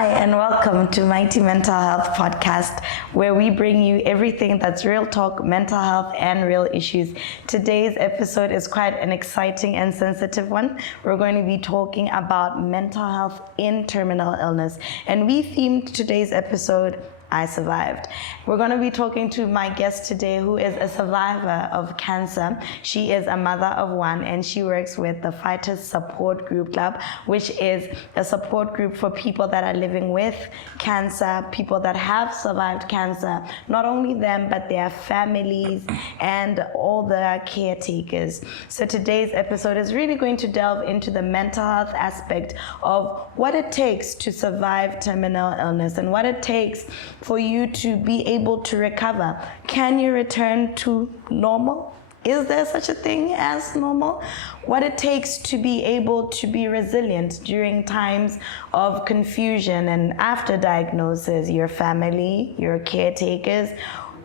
Hi, and welcome to Mighty Mental Health Podcast, where we bring you everything that's real talk, mental health, and real issues. Today's episode is quite an exciting and sensitive one. We're going to be talking about mental health in terminal illness, and we themed today's episode I Survived. We're going to be talking to my guest today, who is a survivor of cancer. She is a mother of one, and she works with the Fighters Support Group Club, which is a support group for people that are living with cancer, people that have survived cancer, not only them, but their families and all the caretakers. So today's episode is really going to delve into the mental health aspect of what it takes to survive terminal illness and what it takes for you to be able to recover. Can you return to normal? Is there such a thing as normal? What it takes to be able to be resilient during times of confusion and after diagnosis, your family, your caretakers.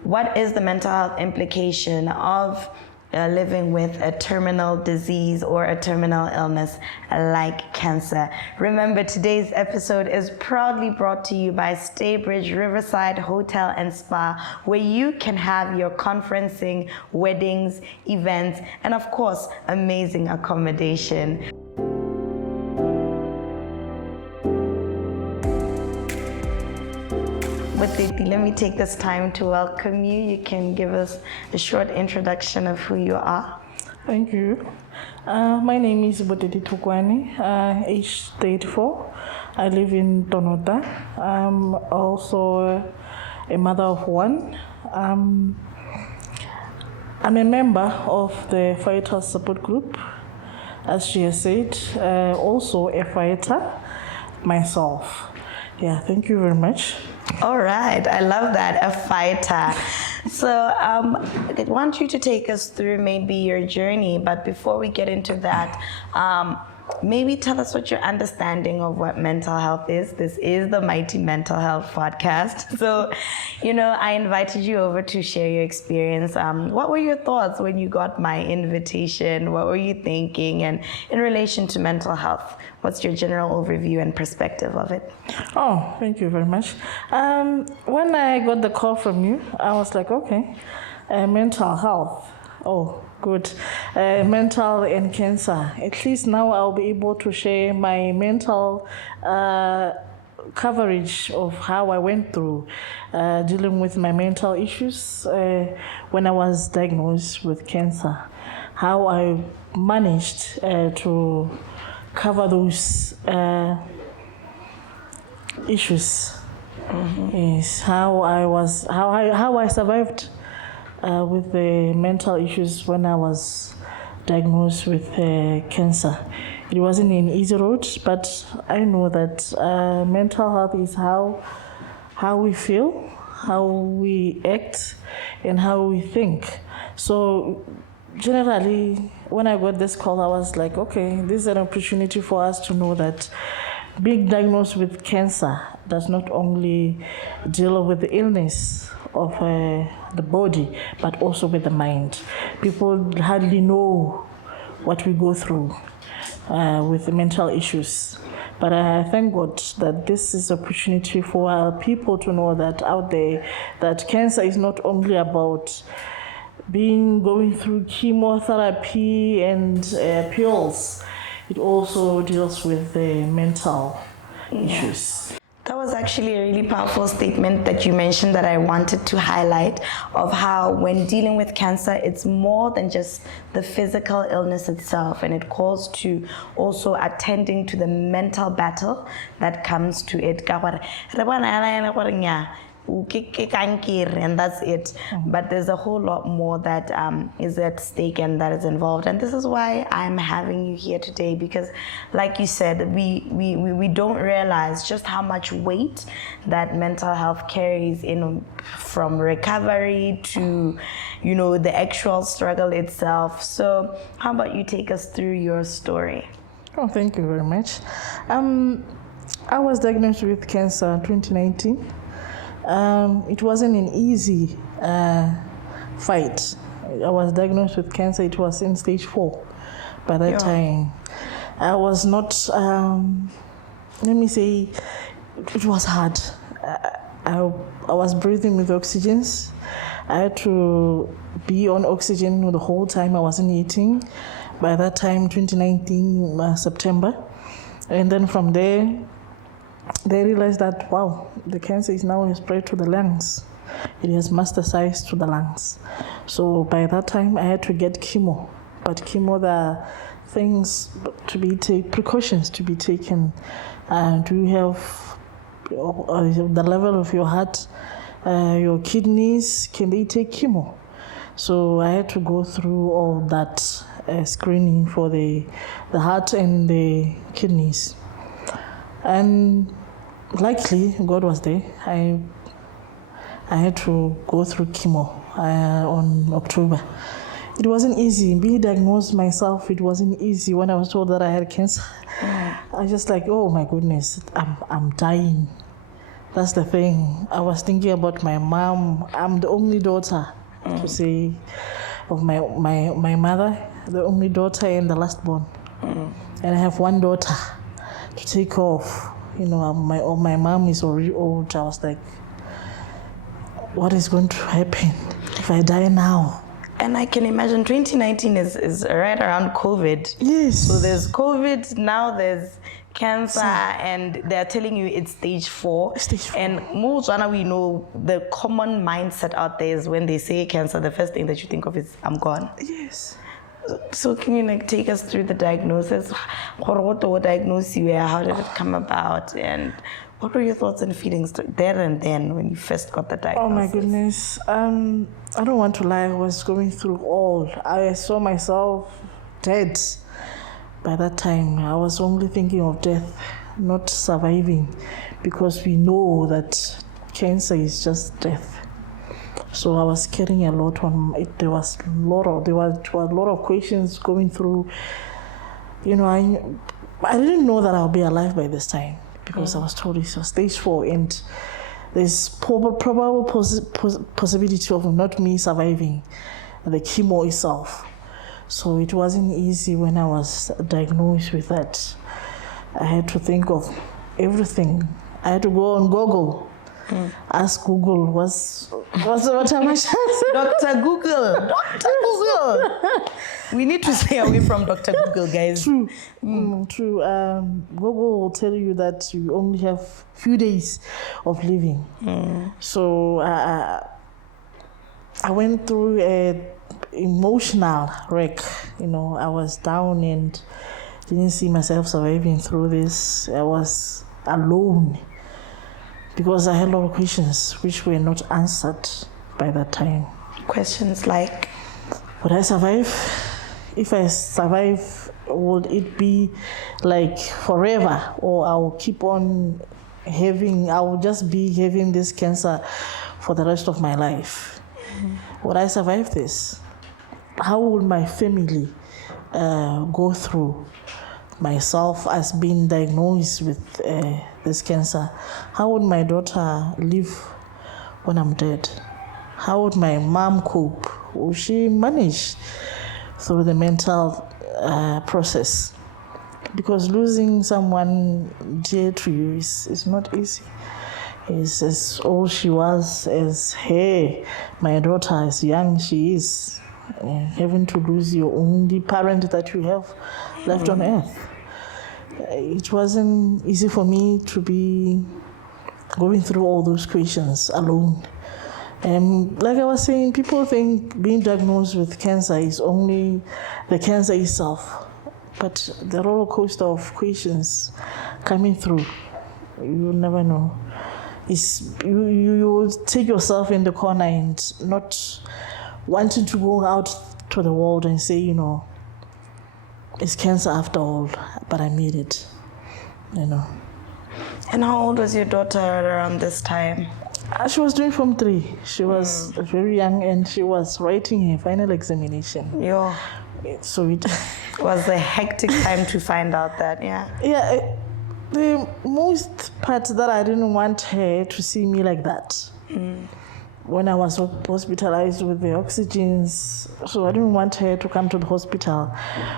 What is the mental health implication of living with a terminal disease or a terminal illness like cancer? Remember, today's episode is proudly brought to you by Staybridge Riverside Hotel and Spa, where you can have your conferencing, weddings, events, and of course, amazing accommodation. Boteti, let me take this time to welcome you. You can give us a short introduction of who you are. Thank you. My name is Boteti Thukwane, age 34. I live in Tonota. I'm also a mother of one. I'm a member of the Fighters Support Group, as she has said, also a fighter myself. Yeah, thank you very much. All right, I love that, a fighter. So I want you to take us through maybe your journey, but before we get into that, maybe tell us what your understanding of what mental health is. This is the Mighty Mental Health Podcast. So, I invited you over to share your experience. What were your thoughts when you got my invitation? What were you thinking? And in relation to mental health, what's your general overview and perspective of it? Oh, thank you very much. When I got the call from you, I was like, okay, mental health. Oh, good. Mental and cancer. At least now I'll be able to share my mental coverage of how I went through dealing with my mental issues when I was diagnosed with cancer. How I managed to cover those issues. Mm-hmm. Yes, how I survived with the mental issues when I was diagnosed with cancer. It wasn't an easy road, but I know that mental health is how we feel, how we act, and how we think. So generally, when I got this call, I was like, okay, this is an opportunity for us to know that being diagnosed with cancer does not only deal with the illness of the body, but also with the mind. People hardly know what we go through with the mental issues. But I thank God that this is an opportunity for people to know that out there, that cancer is not only about going through chemotherapy and pills. It also deals with the mental issues. That was actually a really powerful statement that you mentioned that I wanted to highlight, of how when dealing with cancer, it's more than just the physical illness itself, and it calls to also attending to the mental battle that comes to it. And that's it. But there's a whole lot more that is at stake and that is involved. And this is why I'm having you here today, because like you said, we don't realize just how much weight that mental health carries in, from recovery to the actual struggle itself. So how about you take us through your story? Oh, thank you very much. I was diagnosed with cancer in 2019. It wasn't an easy fight. I was diagnosed with cancer. It was in stage 4 by that time. I was not, it was hard. I was breathing with oxygens. I had to be on oxygen the whole time. I wasn't eating. By that time, 2019, September. And then from there, they realized that, wow, the cancer is now spread to the lungs. It has metastasized to the lungs. So by that time, I had to get chemo. But chemo, there are things to be precautions to be taken. Do you have the level of your heart, your kidneys, can they take chemo? So I had to go through all that screening for the heart and the kidneys. And luckily, God was there. I had to go through chemo on October. It wasn't easy. Being diagnosed myself, it wasn't easy when I was told that I had cancer. I was just like, oh my goodness, I'm dying. That's the thing. I was thinking about my mom. I'm the only daughter, to say, of my mother, the only daughter and the last born. And I have one daughter to take off. You know, my mom is already old. I was like, what is going to happen if I die now? And I can imagine 2019 is right around COVID. Yes. So there's COVID, now there's cancer, and they're telling you it's stage 4. Stage 4. And most we know the common mindset out there is when they say cancer, the first thing that you think of is, I'm gone. Yes. So can you take us through the diagnosis? What diagnosed you? How did it come about? And what were your thoughts and feelings there and then when you first got the diagnosis? Oh my goodness. I don't want to lie. I was going through all. I saw myself dead by that time. I was only thinking of death, not surviving, because we know that cancer is just death. So I was carrying a lot on it. There were a lot of questions going through. You know, I didn't know that I'll be alive by this time, because I was told it was stage 4 and there's probable possibility of not me surviving the chemo itself. So it wasn't easy when I was diagnosed with that. I had to think of everything. I had to go on Google. Ask Google, what are my chances? Dr. Google. Dr. Google. We need to stay away from Dr. Google, guys. True. True. Google will tell you that you only have few days of living. So I went through a emotional wreck. You know, I was down and didn't see myself surviving through this. I was alone, because I had a lot of questions which were not answered by that time. Questions like, would I survive? If I survive, would it be like forever, or I'll keep on I will just be having this cancer for the rest of my life? Would I survive this? How would my family go through myself as being diagnosed with this cancer? How would my daughter live when I'm dead? How would my mom cope? Will she manage through the mental process? Because losing someone dear to you is not easy. It's as all she was as my daughter, as young she is, having to lose your only parent that you have left on earth. It wasn't easy for me to be going through all those questions alone. And like I was saying, people think being diagnosed with cancer is only the cancer itself. But the roller coaster of questions coming through, you never know. You take yourself in the corner and not wanting to go out to the world and say, you know, it's cancer after all, but I made it, you know. And how old was your daughter around this time? She was doing Form 3. She was very young and she was writing her final examination. Yeah. So it was a hectic time to find out that, yeah. Yeah, the most part that I didn't want her to see me like that. When I was hospitalized with the oxygens, so I didn't want her to come to the hospital,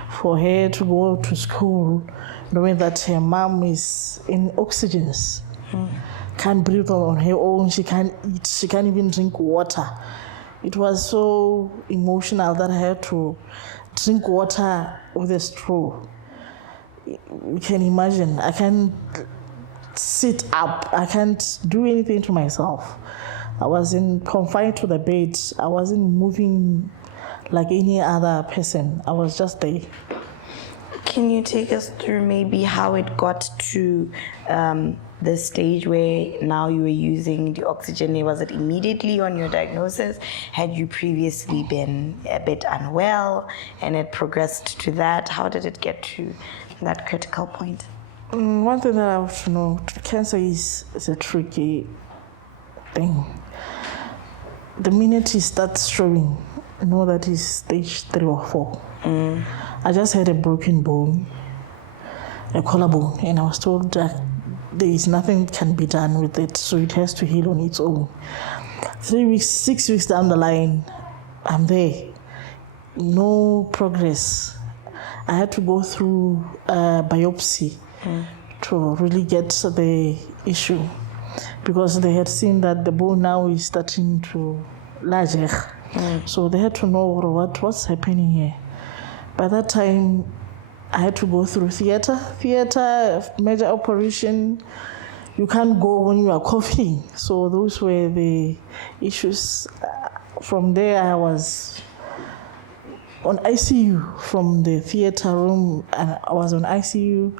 for her to go to school knowing that her mom is in oxygens. Can't breathe on her own. She can't eat. She can't even drink water. It was so emotional that I had to drink water with a straw. You can imagine. I can't sit up. I can't do anything to myself. I was confined to the bed. I wasn't moving like any other person. I was just there. Can you take us through maybe how it got to the stage where now you were using the oxygen? Was it immediately on your diagnosis? Had you previously been a bit unwell and it progressed to that? How did it get to that critical point? One thing that I have to know, cancer is a tricky thing. The minute it starts showing, I know that is stage 3 or 4. I just had a broken bone, a collarbone, and I was told that there is nothing can be done with it, so it has to heal on its own. 3 weeks, 6 weeks down the line, I'm there. No progress. I had to go through a biopsy to really get the issue, because they had seen that the bone now is starting to larger. So they had to know what's happening here. By that time, I had to go through theater, major operation. You can't go when you are coughing. So those were the issues. From there, I was on ICU from the theater room, and I was on ICU.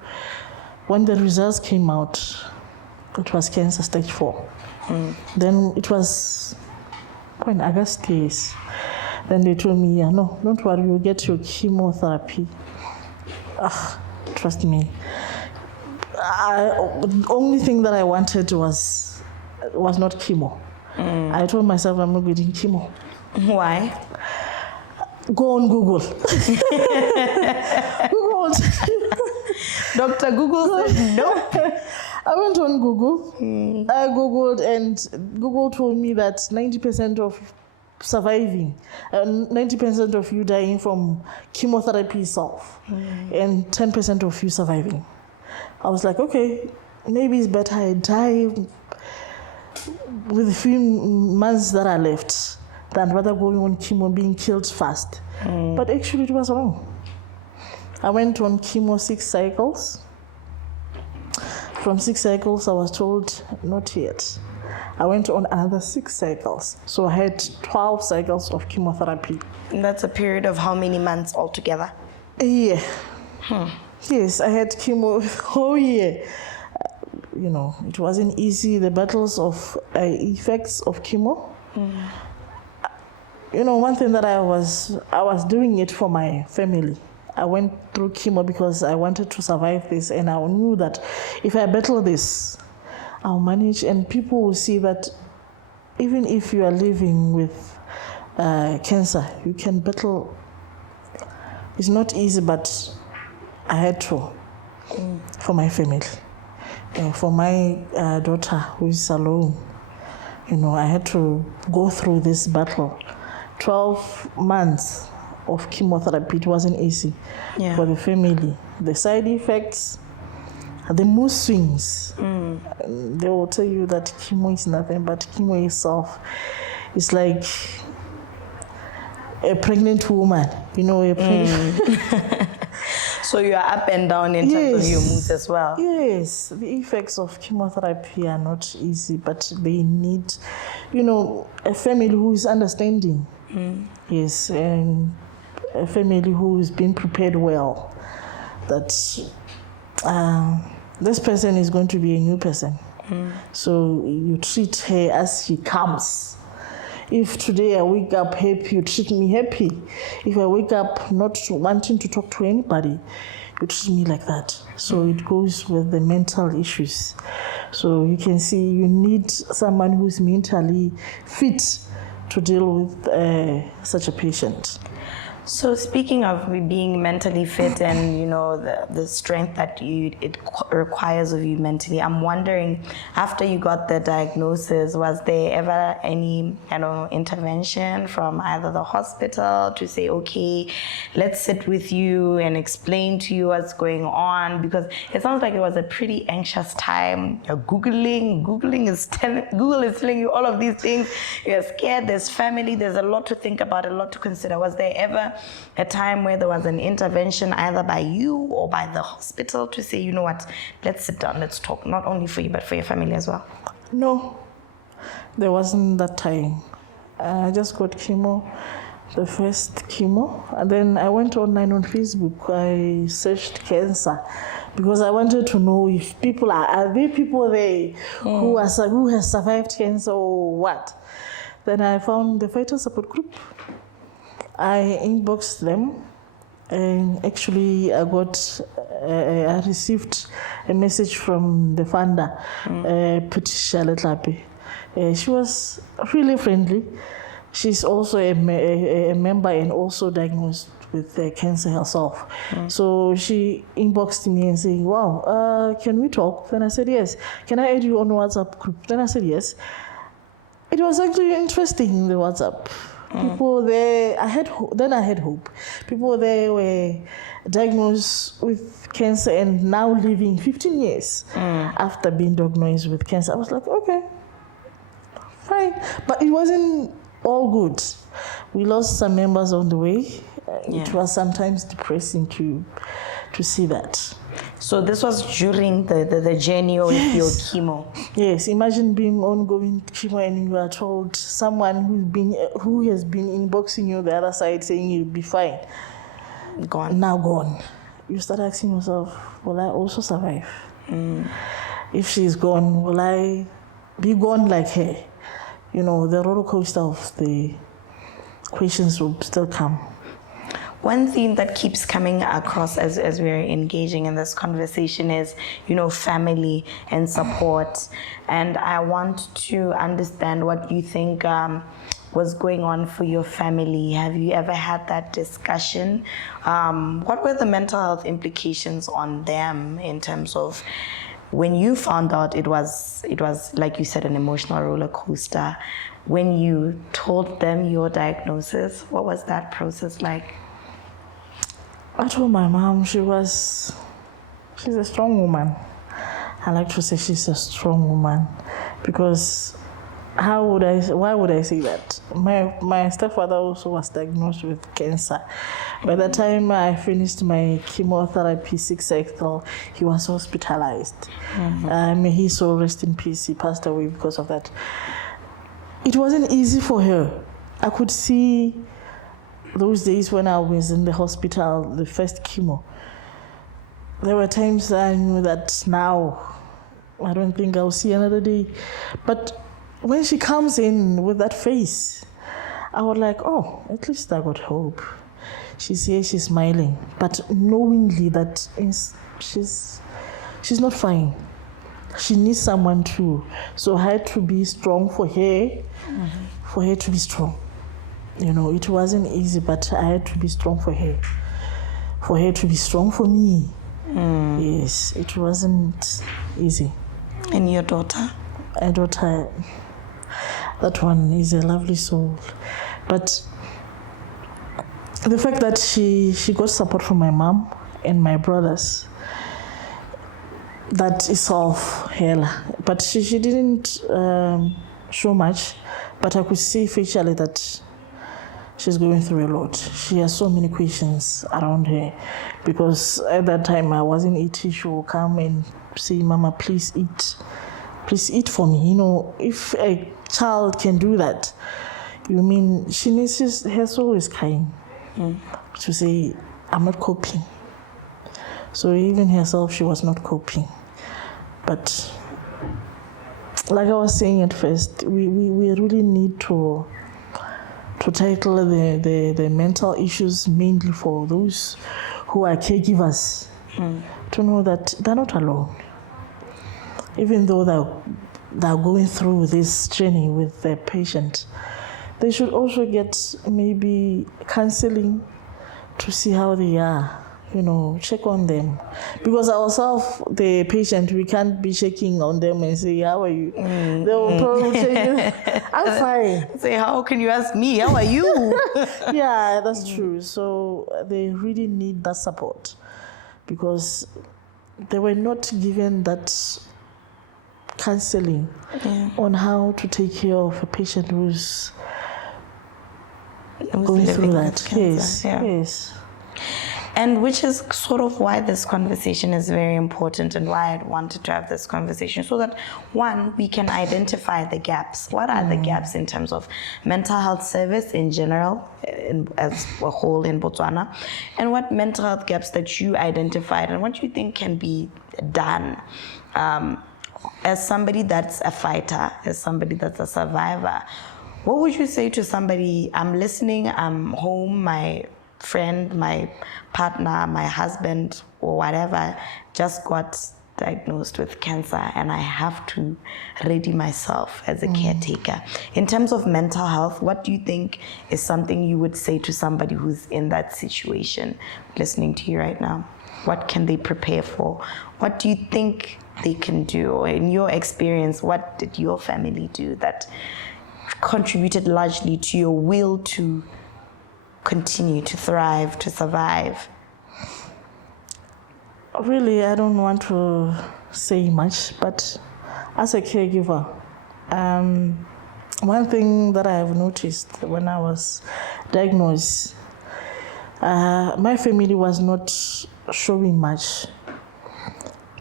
When the results came out, it was cancer stage 4. Then it was in August, yes. Then they told me, no, don't worry, you'll get your chemotherapy. Trust me. The only thing that I wanted was not chemo. I told myself I'm not getting chemo. Why? Go on Google. Google. Dr. Google said nope. I went on Google. I Googled, and Google told me that 90% of surviving, 90% of you dying from chemotherapy itself, and 10% of you surviving. I was like, okay, maybe it's better I die with a few months that are left than rather going on chemo, being killed fast. But actually it was wrong. I went on chemo 6 cycles. From 6 cycles, I was told, not yet. I went on another 6 cycles. So I had 12 cycles of chemotherapy. And that's a period of how many months altogether? A year. Yes, I had chemo whole year. It wasn't easy, the battles of effects of chemo. One thing that I was doing it for my family. I went through chemo because I wanted to survive this, and I knew that if I battle this, I'll manage, and people will see that even if you are living with cancer, you can battle. It's not easy, but I had to for my family, for my daughter who is alone. I had to go through this battle. 12 months of chemotherapy. It wasn't easy for the family. The side effects, the mood swings. They will tell you that chemo is nothing, but chemo itself is like a pregnant woman. So you are up and down in terms of your moods as well. Yes, the effects of chemotherapy are not easy, but they need, a family who is understanding. Yes, and a family who is being prepared well, that this person is going to be a new person. So you treat her as she comes. If today I wake up happy, you treat me happy. If I wake up not wanting to talk to anybody, you treat me like that. So it goes with the mental issues. So you can see you need someone who's mentally fit to deal with such a patient. So speaking of being mentally fit and the strength that requires of you mentally, I'm wondering, after you got the diagnosis, was there ever any intervention from either the hospital to say, okay, let's sit with you and explain to you what's going on? Because it sounds like it was a pretty anxious time. You're Google is telling you all of these things. You're scared. There's family. There's a lot to think about, a lot to consider. Was there ever a time where there was an intervention either by you or by the hospital to say, you know what, let's sit down, let's talk, not only for you but for your family as well? No, there wasn't that time. I just got chemo, the first chemo, and then I went online on Facebook. I searched cancer because I wanted to know if people are there people there who has survived cancer or what. Then I found the fighter support group. I inboxed them, and actually I received a message from the founder, Patricia Letlape. She was really friendly. She's also a member and also diagnosed with cancer herself. So she inboxed me and saying, wow, can we talk? Then I said, yes. Can I add you on WhatsApp group? Then I said, yes. It was actually interesting, the WhatsApp. People there, I had hope. People there were diagnosed with cancer and now living 15 years after being diagnosed with cancer. I was like, okay, fine. But it wasn't all good. We lost some members on the way. It was sometimes depressing to see that. So this was during the journey with your chemo? Yes, imagine being ongoing chemo and you are told someone who has been inboxing you the other side saying you'll be fine. Gone. Now gone. You start asking yourself, will I also survive? If she's gone, will I be gone like her? The roller coaster of the questions will still come. One theme that keeps coming across as we're engaging in this conversation is, family and support. And I want to understand what you think was going on for your family. Have you ever had that discussion? What were the mental health implications on them in terms of when you found out it was like you said, an emotional roller coaster? When you told them your diagnosis, what was that process like? I told my mom she's a strong woman. I like to say she's a strong woman because why would I say that? My stepfather also was diagnosed with cancer. By the time I finished my chemotherapy 6 cycle, he was hospitalized. May he so rest in peace. He passed away because of that. It wasn't easy for her. I could see those days when I was in the hospital, the first chemo. There were times I knew that now I don't think I'll see another day. But when she comes in with that face, I was like, oh, at least I got hope. She's here, she's smiling, but knowingly that she's not fine. She needs someone too. So I had to be strong for her, for her to be strong. It wasn't easy, but I had to be strong for her to be strong for me. Yes, it wasn't easy. And your daughter? My daughter, that one is a lovely soul. But the fact that she got support from my mom and my brothers, that is of hell. But she didn't show much, but I could see facially that she's going through a lot. She has so many questions around her because at that time I wasn't eating. She will come and say, Mama, please eat. Please eat for me. If a child can do that, she needs her soul is kind to say, I'm not coping. So even herself, she was not coping. But like I was saying at first, we really need to tackle the mental issues mainly for those who are caregivers to know that they're not alone. Even though they're going through this journey with their patient, they should also get maybe counseling to see how they are. Check on them. Because ourselves, the patient, we can't be checking on them and say, how are you? They will probably say, I'm fine. Say, how can you ask me? How are you? Yeah, that's true. So they really need that support because they were not given that counseling on how to take care of a patient who's going through that. Yes. And which is sort of why this conversation is very important and why I'd wanted to have this conversation, so that, one, we can identify the gaps. What are the gaps in terms of mental health service in general, as a whole in Botswana, and what mental health gaps that you identified and what you think can be done as somebody that's a fighter, as somebody that's a survivor. What would you say to somebody, I'm listening, I'm home, my friend, my partner, my husband, or whatever, just got diagnosed with cancer and I have to ready myself as a caretaker. In terms of mental health, what do you think is something you would say to somebody who's in that situation, listening to you right now? What can they prepare for? What do you think they can do? Or in your experience, what did your family do that contributed largely to your will to continue to thrive, to survive? Really, I don't want to say much, but as a caregiver, one thing that I have noticed when I was diagnosed, my family was not showing much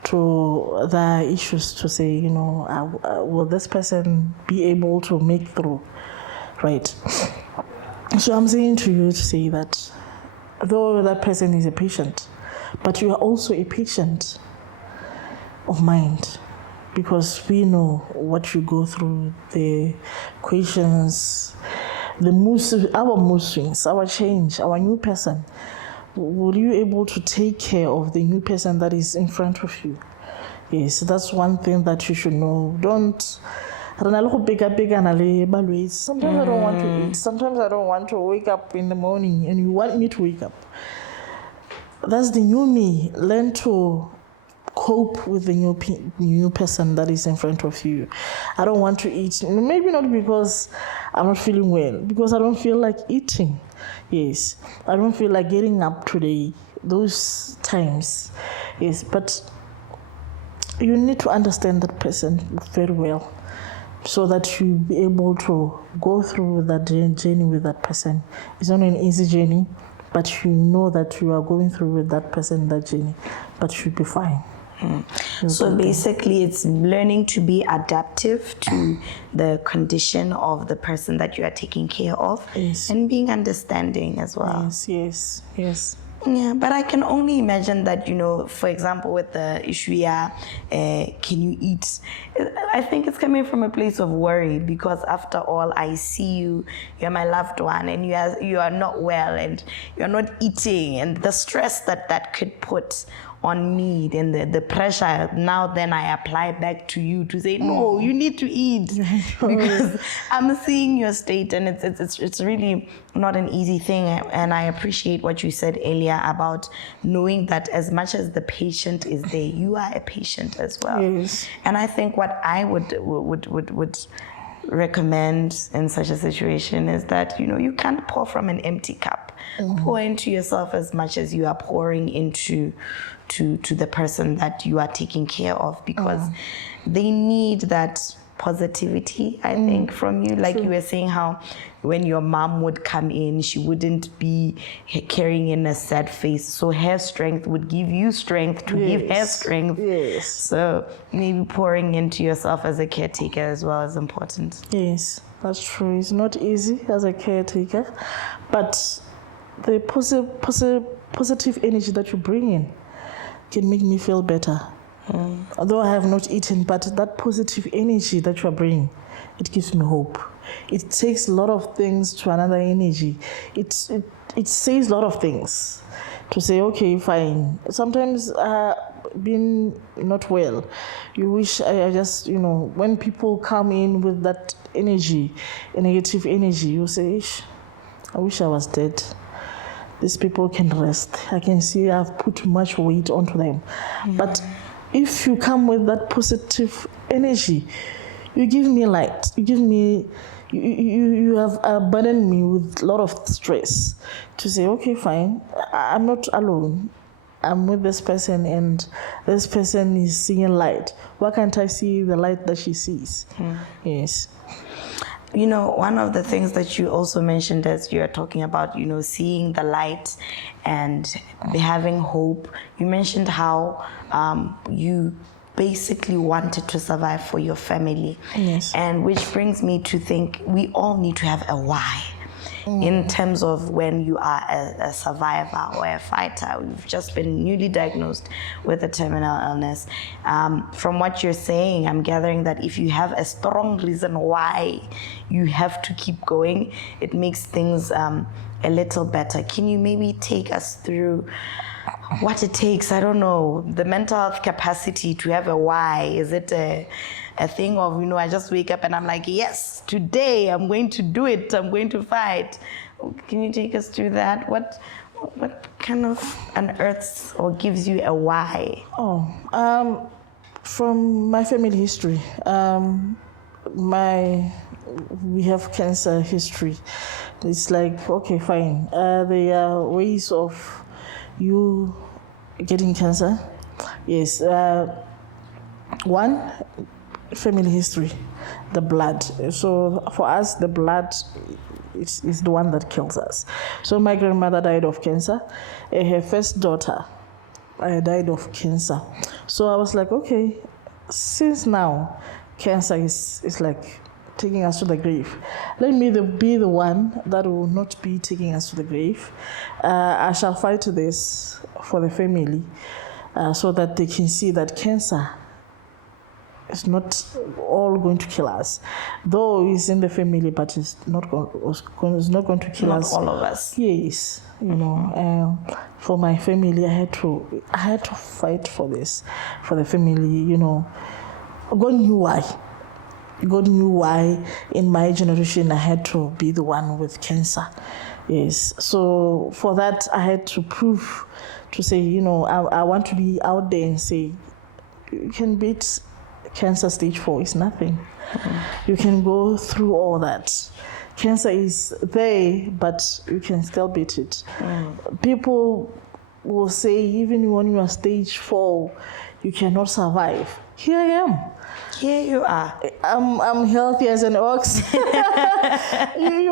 to the issues to say, will this person be able to make through, right? So I'm saying to you to say that though that person is a patient, but you are also a patient of mind, because we know what you go through, the questions, our mood swings, our change, our new person. Will you able to take care of the new person that is in front of you? Yes, that's one thing that you should know. Sometimes I don't want to eat. Sometimes I don't want to wake up in the morning and you want me to wake up. That's the new me. Learn to cope with the new person that is in front of you. I don't want to eat. Maybe not because I'm not feeling well, because I don't feel like eating. Yes, I don't feel like getting up today. Those times. Yes, but you need to understand that person very well, so that you be able to go through that journey with that person. It's not an easy journey, but you know that you are going through with that person that journey, but you'll be fine. So basically it's learning to be adaptive to the condition of the person that you are taking care of, and being understanding as well. Yes. Yeah, but I can only imagine that, for example, with the issue, can you eat? I think it's coming from a place of worry, because after all, I see you're my loved one, and you are not well, and you're not eating, and the stress that could put on me, and the pressure now then I apply back to you to say, no, you need to eat, because I'm seeing your state, and it's really not an easy thing. And I appreciate what you said earlier about knowing that as much as the patient is there, you are a patient as well. Yes. And I think what I would recommend in such a situation is that you can't pour from an empty cup. Pour into yourself as much as you are pouring into the person that you are taking care of, because they need that positivity, I think, from you. Like you were saying, how when your mom would come in, she wouldn't be carrying in a sad face, so her strength would give you strength to give her strength. Yes. So maybe pouring into yourself as a caretaker as well is important. Yes, that's true. It's not easy as a caretaker, but the positive energy that you bring in can make me feel better. Although I have not eaten, but that positive energy that you are bringing, it gives me hope. It takes a lot of things to another energy. It says a lot of things to say, okay, fine. Sometimes being not well, you wish I just, when people come in with that energy, a negative energy, you say, I wish I was dead. these people can rest. I can see I've put much weight onto them. But if you come with that positive energy, you give me light. You give me, you have burdened me with a lot of stress to say, okay, fine, I'm not alone. I'm with this person and this person is seeing light. Why can't I see the light that she sees? Yes. You know, one of the things that you also mentioned as you are talking about, you know, seeing the light and having hope, you mentioned how you basically wanted to survive for your family. Yes. And which brings me to think we all need to have a why. In terms of when you are a survivor or a fighter, we've just been newly diagnosed with a terminal illness. From what you're saying, I'm gathering that if you have a strong reason why you have to keep going, it makes things a little better. Can you maybe take us through what it takes? I don't know, the mental health capacity to have a why. Is it a thing of, you know, I just wake up and I'm like, yes, today I'm going to do it, I'm going to fight? Can you take us through that? What kind of unearths or gives you a why? From my family history, we have cancer history. It's like, okay, fine. There are ways of you getting cancer. Yes. One, family history, the blood. So for us, the blood is the one that kills us. So my grandmother died of cancer. Her first daughter died of cancer. So I was like, okay, since now cancer is like taking us to the grave, let me be the one that will not be taking us to the grave. I shall fight this for the family so that they can see that cancer is not all going to kill us, though it's in the family, but it's not going to kill us. Not all of us. Yes, you know. For my family, I had to fight for this, for the family. You know, God knew why. God knew why in my generation I had to be the one with cancer. Yes. So for that, I had to prove, to say, you know, I want to be out there and say, you can beat cancer stage 4, it's nothing. You can go through all that. Cancer is there, but you can still beat it. People will say, even when you are stage 4, you cannot survive. Here I am. Here you are. I'm healthy as an ox. You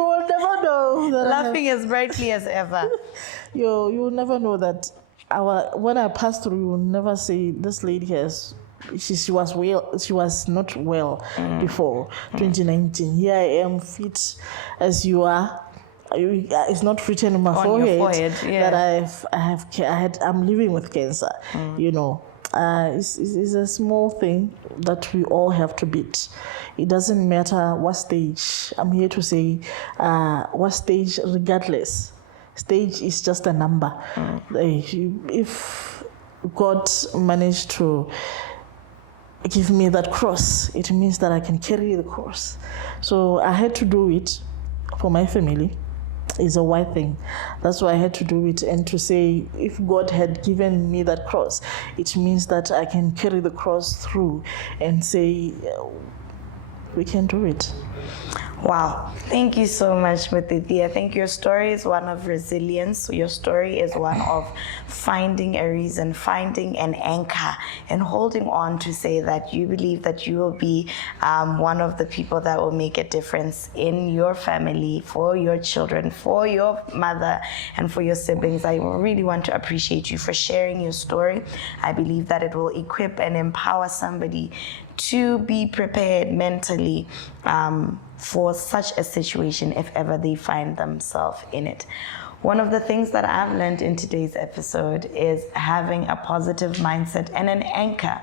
will never know that. Laughing as brightly as ever. You will never know that. When I pass through, you will never say this lady has. She was well. She was not well before 2019. Here I am, fit as you are. It's not written on my forehead, that I'm living with cancer. You know, it's a small thing that we all have to beat. It doesn't matter what stage. I'm here to say, what stage, regardless. Stage is just a number. If God managed to give me that cross, it means that I can carry the cross. So I had to do it for my family. It's a wide thing. That's why I had to do it, and to say, if God had given me that cross, it means that I can carry the cross through and say, we can do it. Wow. Thank you so much, Boteti. I think your story is one of resilience. Your story is one of finding a reason, finding an anchor, and holding on to say that you believe that you will be one of the people that will make a difference in your family, for your children, for your mother, and for your siblings. I really want to appreciate you for sharing your story. I believe that it will equip and empower somebody to be prepared mentally for such a situation if ever they find themselves in it. One of the things that I've learned in today's episode is having a positive mindset and an anchor.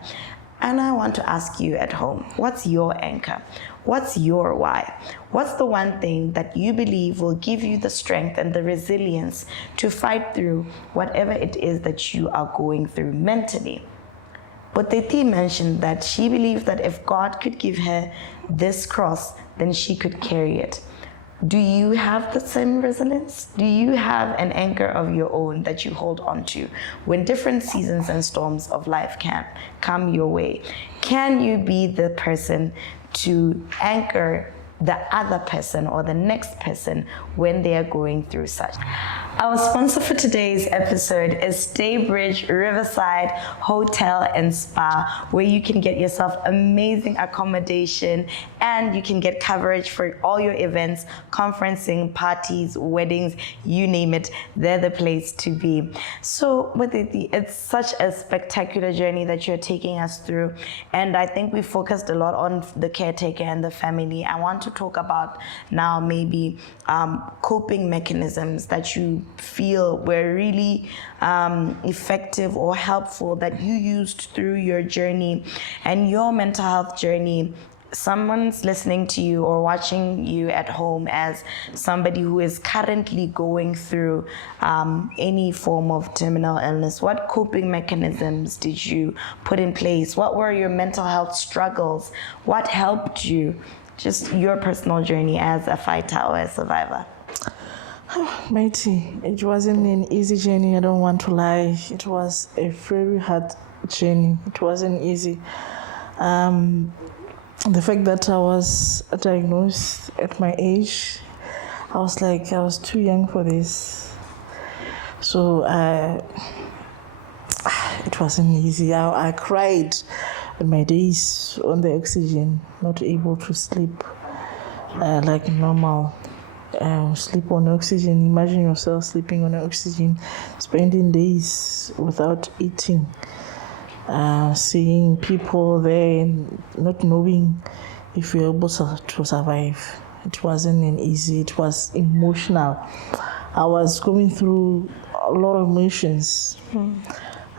And I want to ask you at home, what's your anchor? What's your why? What's the one thing that you believe will give you the strength and the resilience to fight through whatever it is that you are going through mentally? Boteti mentioned that she believed that if God could give her this cross, then she could carry it. Do you have the same resilience? Do you have an anchor of your own that you hold on to when different seasons and storms of life can come your way? Can you be the person to anchor the other person or the next person when they are going through such? Our sponsor for today's episode is Staybridge Riverside Hotel and Spa, where you can get yourself amazing accommodation and you can get coverage for all your events, conferencing, parties, weddings, you name it, they're the place to be. So Boteti, it's such a spectacular journey that you're taking us through, and I think we focused a lot on the caretaker and the family. I want to talk about now maybe coping mechanisms that you feel were really effective or helpful that you used through your journey and your mental health journey. Someone's listening to you or watching you at home as somebody who is currently going through any form of terminal illness. What coping mechanisms did you put in place? What were your mental health struggles? What helped you? Just your personal journey as a fighter or a survivor. Matey, it wasn't an easy journey, I don't want to lie. It was a very hard journey. It wasn't easy. The fact that I was diagnosed at my age, I was too young for this. So it wasn't easy. I cried on my days on the oxygen, not able to sleep like normal. Sleep on oxygen. Imagine yourself sleeping on oxygen, spending days without eating, seeing people there and not knowing if you're able to survive. It wasn't an easy, it was emotional. I was going through a lot of emotions.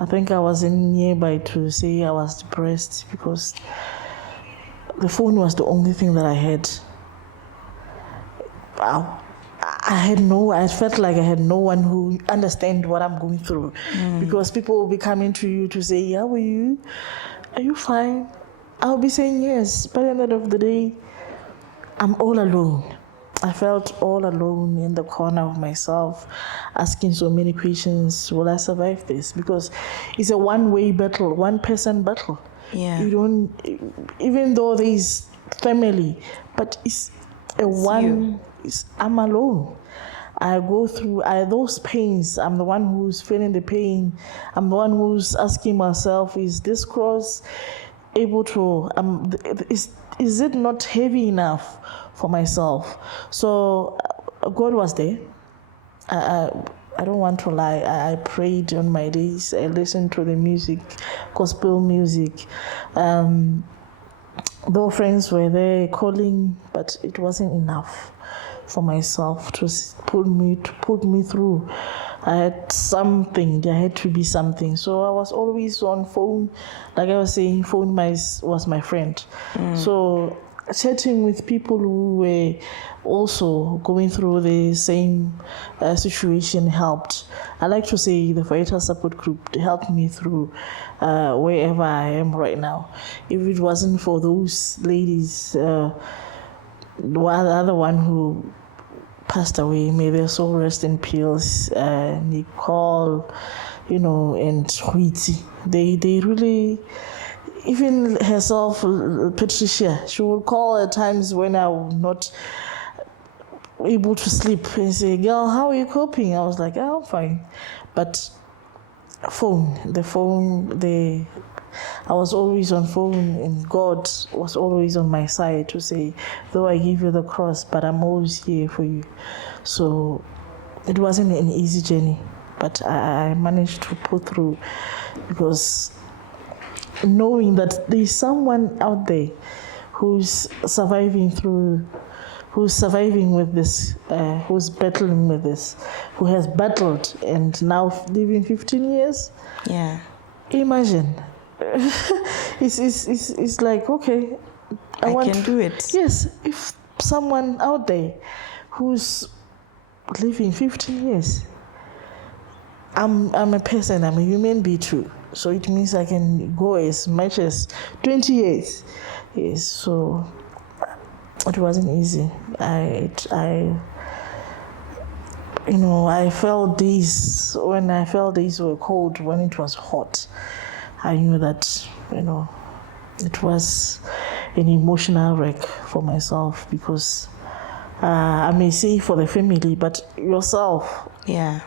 I think I wasn't nearby to say I was depressed because the phone was the only thing that I had. I felt like I had no one who understand what I'm going through, because people will be coming to you to say, how are you? Are you fine? I'll be saying yes. By the end of the day, I'm all alone. I felt all alone in the corner of myself, asking so many questions. Will I survive this? Because it's a one-way battle, one-person battle. Yeah. You don't, even though there is family, but it's a one. I'm alone. I go through those pains. I'm the one who's feeling the pain. I'm the one who's asking myself, is this cross able to, is it not heavy enough for myself? So God was there. I don't want to lie. I prayed on my days. I listened to the music, gospel music. Though friends were there calling, but it wasn't enough for myself to put me through. I had something. There had to be something. So I was always on phone. Like I was saying, phone was my friend. So chatting with people who were also going through the same situation helped. I like to say the Fighter Support Group helped me through wherever I am right now. If it wasn't for those ladies, the other one who passed away, may their soul rest in peace, Nicole, and Huiti, they really, even herself, Patricia, she would call at times when I was not able to sleep and say, girl, how are you coping? I was like, oh, I'm fine. But I was always on phone, and God was always on my side to say, though I give you the cross, but I'm always here for you. So it wasn't an easy journey, but I managed to pull through, because knowing that there's someone out there who's surviving with this, who's battling with this, who has battled and now living 15 years. Yeah. Imagine. It's like, okay, I can do it. Yes, if someone out there who's living 15 years, I'm a person, I'm a human being too. So it means I can go as much as 20 years. Yes, so it wasn't easy. I felt days, when I felt days were cold, when it was hot, I knew that, it was an emotional wreck for myself, because I may say for the family, but yourself, here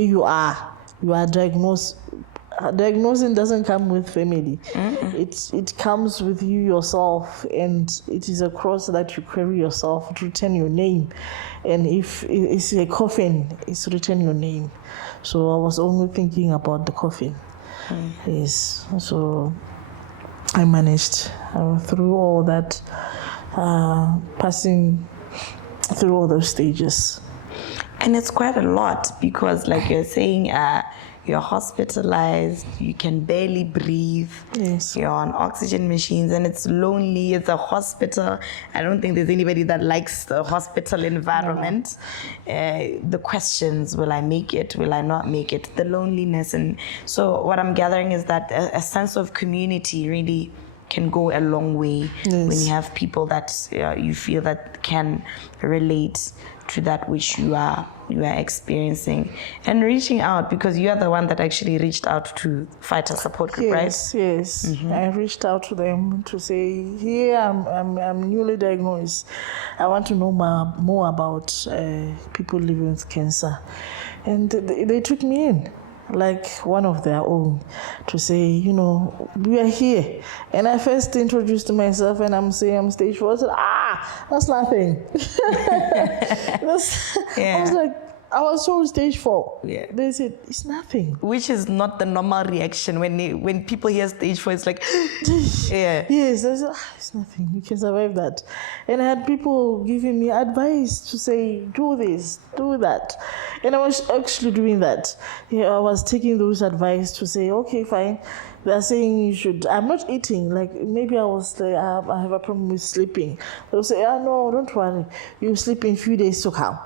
you are diagnosed. Diagnosing doesn't come with family. It comes with you yourself, and it is a cross that you carry yourself to return your name. And if it's a coffin, it's to return your name. So I was only thinking about the coffin. Yes. So I managed through all that, passing through all those stages. And it's quite a lot, because like you're saying, you're hospitalized, you can barely breathe, Yes. You're on oxygen machines, and it's lonely. It's a hospital. I don't think there's anybody that likes the hospital environment. The questions, will I make it? Will I not make it? The loneliness. And so what I'm gathering is that a sense of community really can go a long way. Yes. When you have people that you feel that can relate to that which you are experiencing, and reaching out, because you are the one that actually reached out to Fighter Support Group, right? Yes. Mm-hmm. I reached out to them to say, here I'm newly diagnosed. I want to know more about people living with cancer, and they took me in like one of their own, to say, we are here. And I first introduced myself, and I'm saying I'm stage 4. I said, that's nothing. I was like, I was so stage 4. Yeah. They said, it's nothing. Which is not the normal reaction when people hear stage 4. It's like, yeah. Yes, I said, it's nothing. You can survive that. And I had people giving me advice to say, do this, do that. And I was actually doing that. I was taking those advice to say, okay, fine. They're saying you should. I'm not eating. Like, maybe I was like, I have a problem with sleeping. They'll say, no, don't worry. You sleep in a few days to come.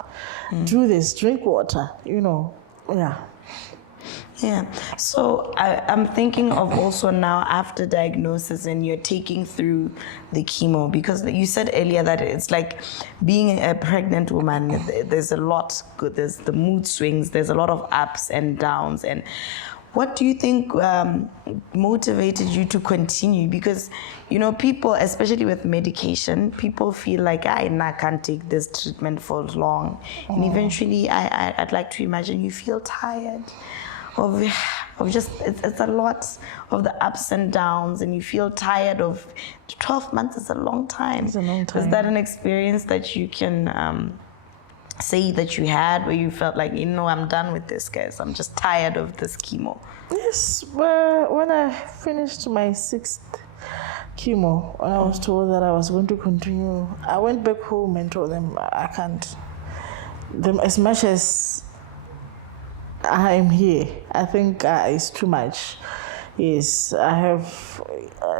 Do this, drink water, Yeah. Yeah. So I'm thinking of also now after diagnosis, and you're taking through the chemo, because you said earlier that it's like being a pregnant woman. There's a lot. There's the mood swings. There's a lot of ups and downs. And what do you think motivated you to continue? Because, people, especially with medication, people feel like, I can't take this treatment for long. And eventually, I'd like to imagine you feel tired of just, it's a lot of the ups and downs, and you feel tired of 12 months is a long time. It's a long time. Is that an experience that you can say that you had, where you felt like, I'm done with this, guys, I'm just tired of this chemo? Yes, but when I finished my 6th chemo, when I was told that I was going to continue, I went back home and told them I can't. As much as I am here, I think it's too much. Yes, I have,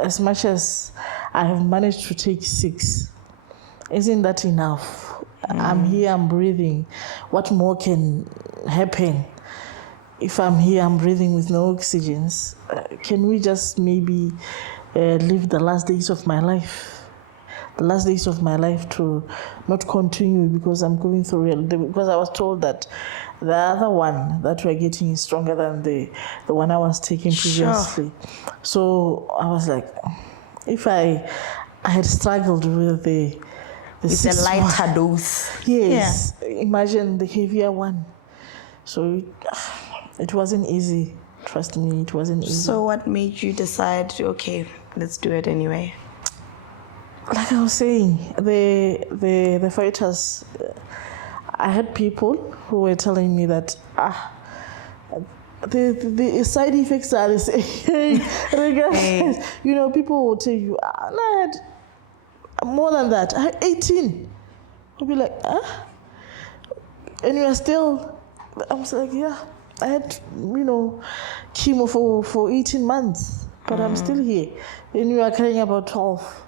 as much as I have managed to take 6, isn't that enough? I'm here, I'm breathing. What more can happen? If I'm here, I'm breathing with no oxygens. Can we just maybe live the last days of my life? The last days of my life to not continue, because I'm going through because I was told that the other one that we're getting is stronger than the one I was taking previously. Sure. So I was like, if I had struggled with it's a lighter dose. Yes. Yeah. Imagine the heavier one. So it wasn't easy. Trust me, it wasn't easy. So what made you decide, okay, let's do it anyway? Like I was saying, the fighters, I had people who were telling me that the side effects are the same. People will tell you, I had more than that. I had 18. I'll be like, and you are still, I was like, yeah, I had, chemo for 18 months, but I'm still here. And you are carrying about 12.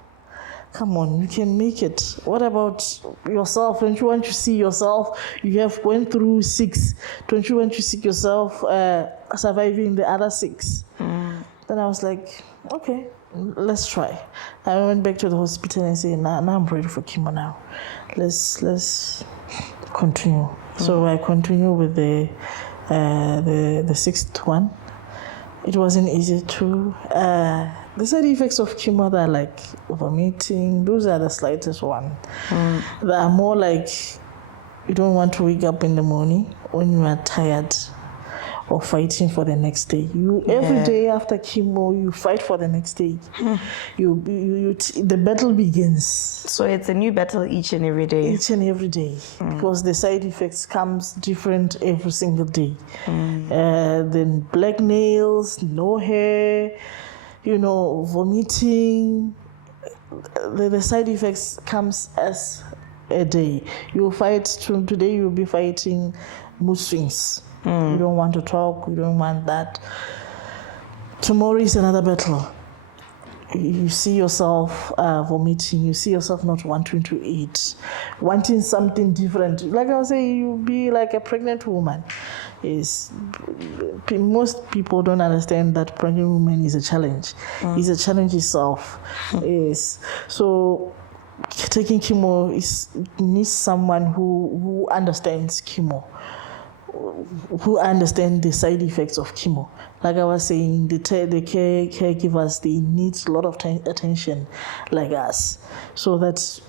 Come on, you can make it. What about yourself? Don't you want to see yourself? You have went through 6. Don't you want to see yourself surviving the other 6? Then I was like, okay, let's try. I went back to the hospital and said, now I'm ready for chemo now. Let's continue. So I continue with the sixth one. It wasn't easy to. The side effects of chemo that are like vomiting, those are the slightest one. They are more like you don't want to wake up in the morning when you are tired or fighting for the next day. Every day after chemo, you fight for the next day. The battle begins. So it's a new battle each and every day. Each and every day, because the side effects comes different every single day. Then black nails, no hair, vomiting. The side effects comes as a day. You fight today. You'll be fighting mood swings. You don't want to talk. You don't want that. Tomorrow is another battle. You see yourself vomiting. You see yourself not wanting to eat, wanting something different. Like I was saying, you'll be like a pregnant woman. Most people don't understand that pregnant woman is a challenge. It's a challenge itself. So taking chemo needs someone who understands chemo, who understand the side effects of chemo. Like I was saying, the caregivers, they need a lot of attention like us, so that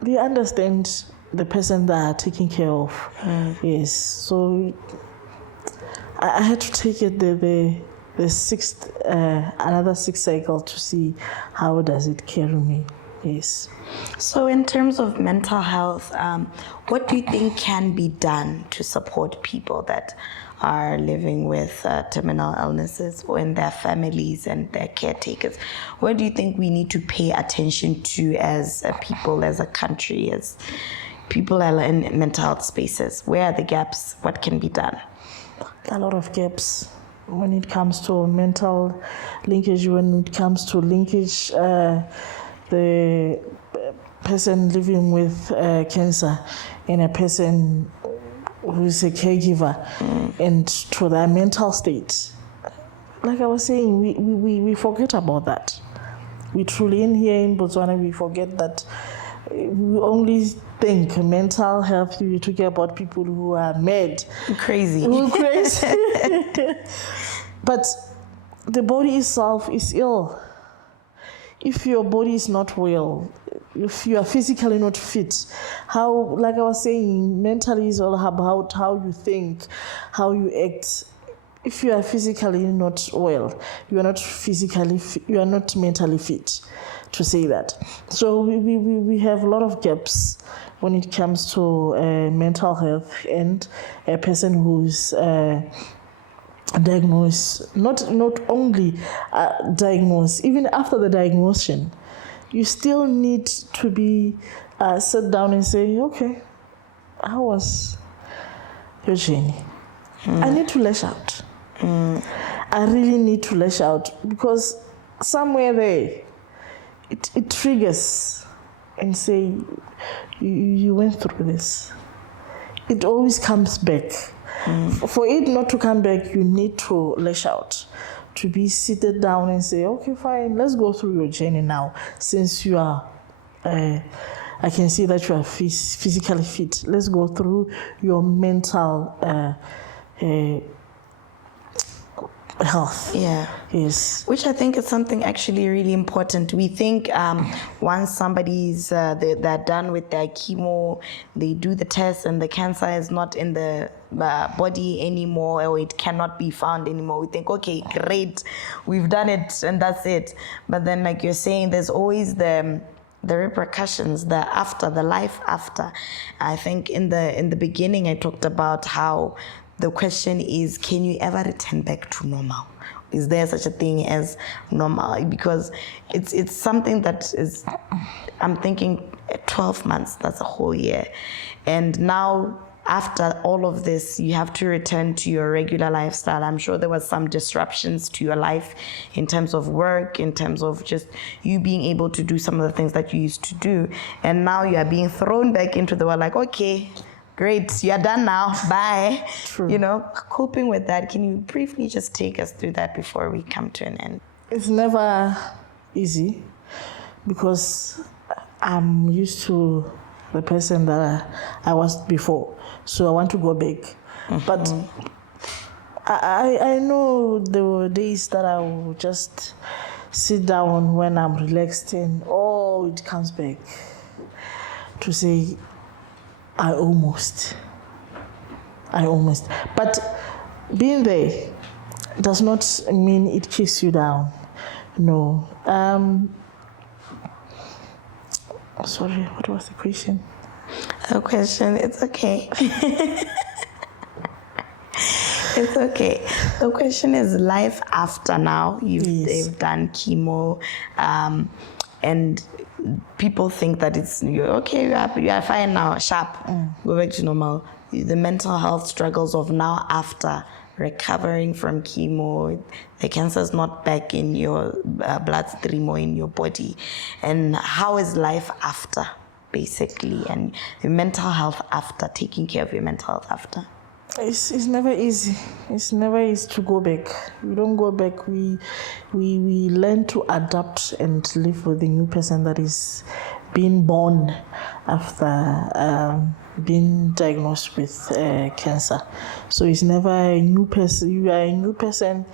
they understand the person that are taking care of. So I had to take it the sixth, another sixth cycle to see how does it carry me. So in terms of mental health, what do you think can be done to support people that are living with terminal illnesses or in their families and their caretakers? What do you think we need to pay attention to as a people, as a country, as people are in mental health spaces? Where are the gaps? What can be done? A lot of gaps when it comes to mental linkage, when it comes to linkage, the person living with cancer and a person who is a caregiver and to their mental state. Like I was saying, we forget about that. We truly, in here in Botswana, we forget that. We only think mental health, we talk about people who are mad. Crazy. But the body itself is ill. If your body is not well, if you are physically not fit, like I was saying, mentally is all about how you think, how you act. If you are physically not well, you are not mentally fit, to say that. So we have a lot of gaps when it comes to mental health, and a person who's diagnosed, not only diagnosed, even after the diagnosis, you still need to be sit down and say, okay, how was your journey? I need to lash out. I really need to lash out, because somewhere there it triggers and say, you went through this. It always comes back. For it not to come back, you need to lash out, to be seated down and say, okay, fine, let's go through your journey now. Since you are, I can see that you are physically fit. Let's go through your mental health. Yes. Which I think is something actually really important. We think once somebody's they're done with their chemo, they do the test and the cancer is not in the body anymore, or it cannot be found anymore. We think, okay, great, we've done it and that's it. But then, like you're saying, there's always the repercussions, the life after. I think in the beginning I talked about how the question is, can you ever return back to normal? Is there such a thing as normal? Because it's something that is, I'm thinking 12 months, that's a whole year. And now after all of this, you have to return to your regular lifestyle. I'm sure there was some disruptions to your life in terms of work, in terms of just you being able to do some of the things that you used to do. And now you are being thrown back into the world like, okay, great, you're done now, bye. True. Coping with that, can you briefly just take us through that before we come to an end? It's never easy because I'm used to the person that I was before, so I want to go back. But I know there were days that I will just sit down when I'm relaxed and it comes back to say I almost. But being there does not mean it kicks you down. No. Sorry, what was the question? A question, it's okay. It's okay. The question is life after now. They've done chemo, and people think that you're okay, you are fine now, sharp, go back to normal. The mental health struggles of now after recovering from chemo, the cancer is not back in your bloodstream or in your body. And how is life after, basically, and your mental health after, taking care of your mental health after? It's never easy. It's never easy to go back. We don't go back. We learn to adapt and live with the new person that is being born after being diagnosed with cancer. So it's never a new person. You are a new person.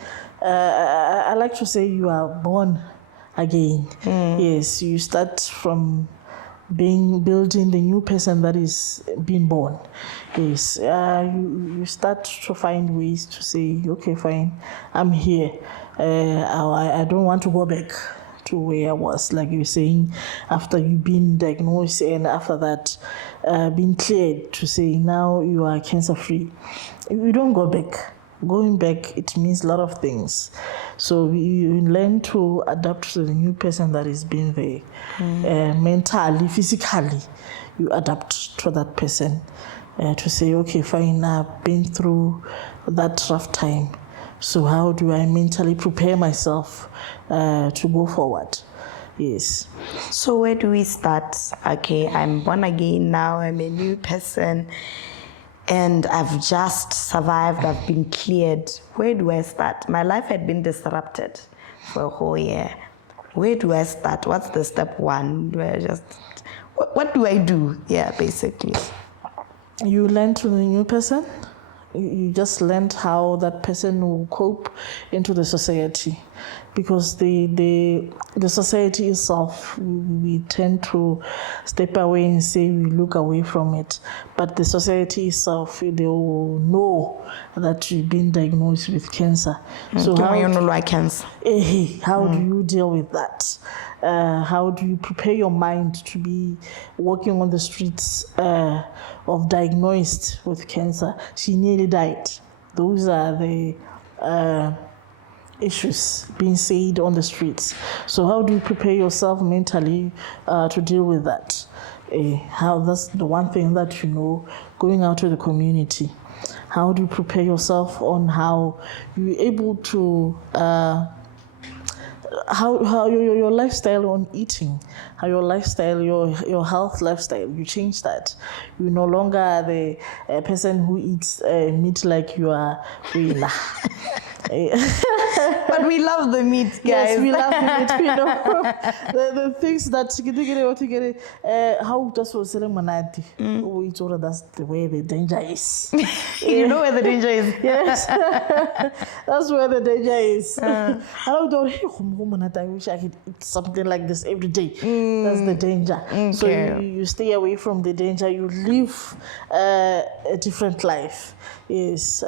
I like to say you are born again. Yes, you start from building the new person that is being born. Yes, you start to find ways to say, okay, fine, I'm here. I don't want to go back to where I was, like you were saying, after you've been diagnosed and after that, being cleared to say now you are cancer free. You don't go back. Going back, it means a lot of things. So you learn to adapt to the new person that is being there. Mentally, physically, you adapt to that person to say, okay, fine, I've been through that rough time. So how do I mentally prepare myself to go forward? Yes. So where do we start? Okay, I'm born again now, I'm a new person. And I've just survived, I've been cleared. Where do I start? My life had been disrupted for a whole year. Where do I start? What's the step one? What do I do? Yeah, basically. You learn to the new person. You just learned how that person will cope into the society, because the society itself, we tend to step away and say we look away from it, but the society itself, they will know that you've been diagnosed with cancer. So how you know like cancer? How do you deal with that? How do you prepare your mind to be walking on the streets of diagnosed with cancer? She nearly died. Those are the issues being said on the streets. So how do you prepare yourself mentally to deal with that? How that's the one thing that you know, going out to the community. How do you prepare yourself on how you're able to how your lifestyle on eating, how your lifestyle, your health lifestyle, you change that. You're no longer the person who eats meat like you are. But we love the meat, guys. Yes, we love the meat. You know, the things that how does was selling manati? We told her that's the way the danger is. You know where the danger is. Yes, that's where the danger is. I wish I could eat something like this every day. That's the danger. Okay. So you stay away from the danger. You live a different life. Yes.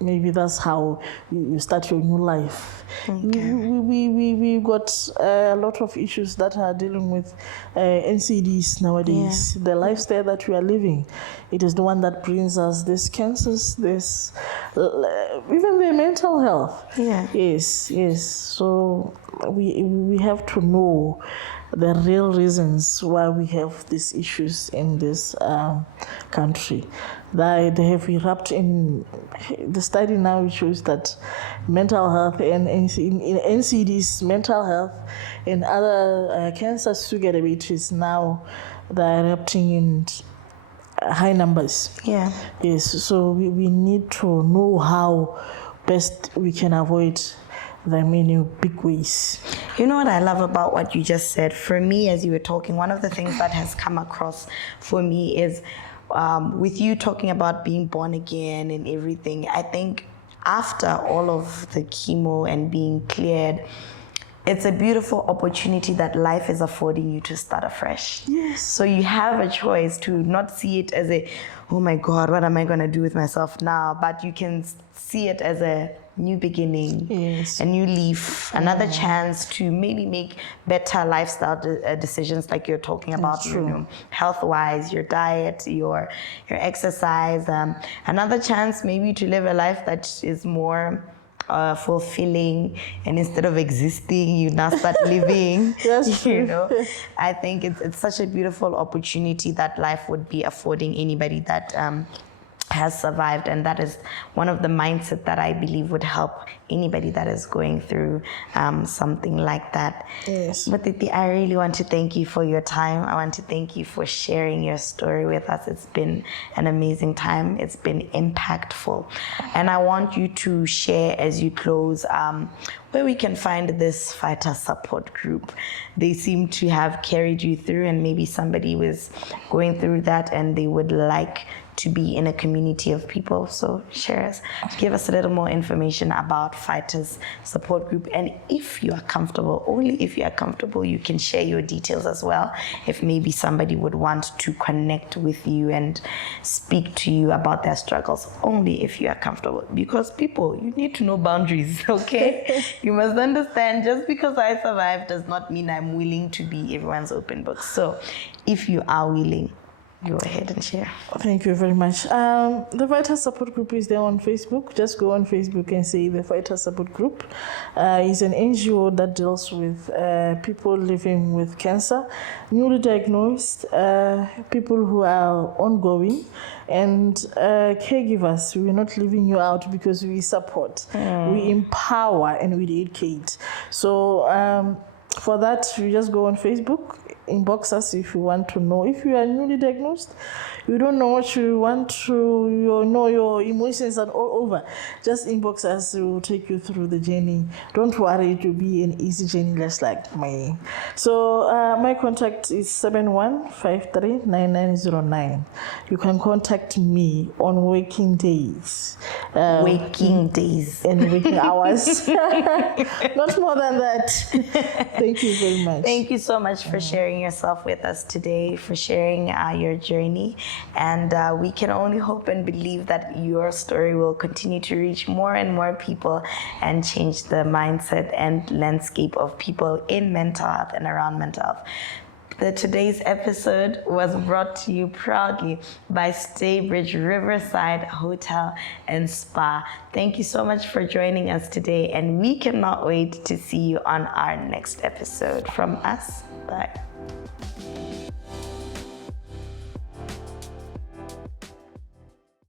Maybe that's how you start your new life. Okay. We got a lot of issues that are dealing with NCDs nowadays. Yeah. The lifestyle that we are living, it is the one that brings us these cancers, this even the mental health. Yeah. Yes. So we have to know the real reasons why we have these issues in this country. They have erupted in the study now shows that mental health and in NCDs, mental health and other cancers together, which is now they're erupting in high numbers. Yeah. Yes. So we need to know how best we can avoid there are many big ways. You know what I love about what you just said? For me, as you were talking, one of the things that has come across for me is with you talking about being born again and everything, I think after all of the chemo and being cleared, it's a beautiful opportunity that life is affording you to start afresh. Yes. So you have a choice to not see it as a, oh my God, what am I going to do with myself now? But you can see it as a new beginning, yes, a new leaf, another chance to maybe make better lifestyle decisions like you're talking about, you know, health-wise, your diet, your exercise, another chance maybe to live a life that is more fulfilling, and instead of existing, you now start living. That's you true. know, I think it's such a beautiful opportunity that life would be affording anybody that has survived, and that is one of the mindset that I believe would help anybody that is going through something like that. Yes. Boteti, I really want to thank you for your time. I want to thank you for sharing your story with us. It's been an amazing time. It's been impactful. And I want you to share as you close where we can find this fighter support group. They seem to have carried you through, and maybe somebody was going through that and they would like to be in a community of people. So give us a little more information about Fighters Support Group. And if you are comfortable, only if you are comfortable, you can share your details as well. If maybe somebody would want to connect with you and speak to you about their struggles, only if you are comfortable. Because people, you need to know boundaries, okay? You must understand, just because I survived does not mean I'm willing to be everyone's open book. So if you are willing, go ahead and share. Thank you very much. The Fighter Support Group is there on Facebook. Just go on Facebook and say the Fighter Support Group. It's an NGO that deals with people living with cancer, newly diagnosed, people who are ongoing, and caregivers. We're not leaving you out because we support, we empower, and we educate. So for that, you just go on Facebook, inbox us if you want to know. If you are newly diagnosed, you don't know what you want to, your emotions are all over, just inbox us. We will take you through the journey. Don't worry, it will be an easy journey, just like me. So my contact is 71539909. You can contact me on working days. Waking days. And waking hours. Not more than that. Thank you very much. Thank you so much for sharing yourself with us today, for sharing your journey. And we can only hope and believe that your story will continue to reach more and more people and change the mindset and landscape of people in mental health and around mental health. Today's episode was brought to you proudly by Staybridge Riverside Hotel and Spa. Thank you so much for joining us today, and we cannot wait to see you on our next episode. From us, bye.